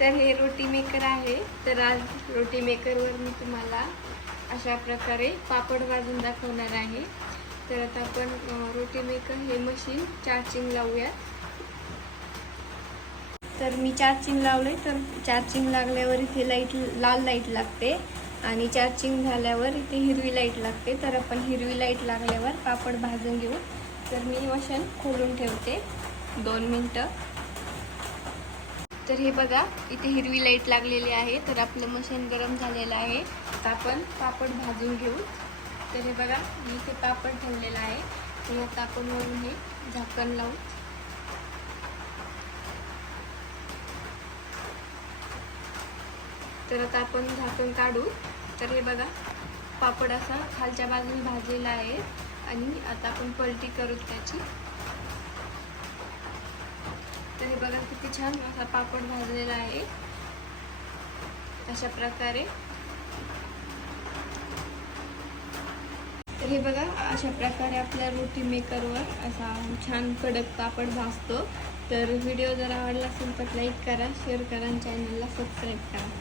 तर हे रोटी मेकर आहे. तर आज रोटी मेकरवर मी तुम्हाला अशा प्रकारे पापड भाजून दाखवणार आहे. तर आता आपण रोटी मेकर हे मशीन चार्जिंग लावूयात. तर मी चार्जिंग लावले. तर चार्जिंग लागल्यावर इथे लाइट लाल लाइट लागते. आणि चार्जिंग झाल्यावर इथे हिरवी लाइट लागते. तर आपण हिरवी लाइट लागल्यावर पापड भाजून घेऊ. तर मी मशीन खोलून ठेवते. दोन मिनटं. तर हे बघा इथे हिरवी लाइट लागलेली आहे तर आपलं मशीन गरम झालेलं आहे. आता आपण पापड भाजून घेऊ. तर हे बघा मी इथे पापड ठेवलेला आहे. तर आता आपण वरून हे झाकण लावू. तर आता आपण झाकण काढू. तर हे बघा पापड असा खालच्या बाजूने भाजलेला आहे. आणि आता आपण पलटी करू त्याची. बघा किती छान असा पापड भाजलेला आहे. अशा प्रकारे. तर हे बघा अशा प्रकारे आपल्या रोटी मेकरवर असा छान कडक पापड भाजतो. तर व्हिडिओ जर आवडला असेल तर लाईक करा शेअर करा आणि चॅनलला सबस्क्राईब करा.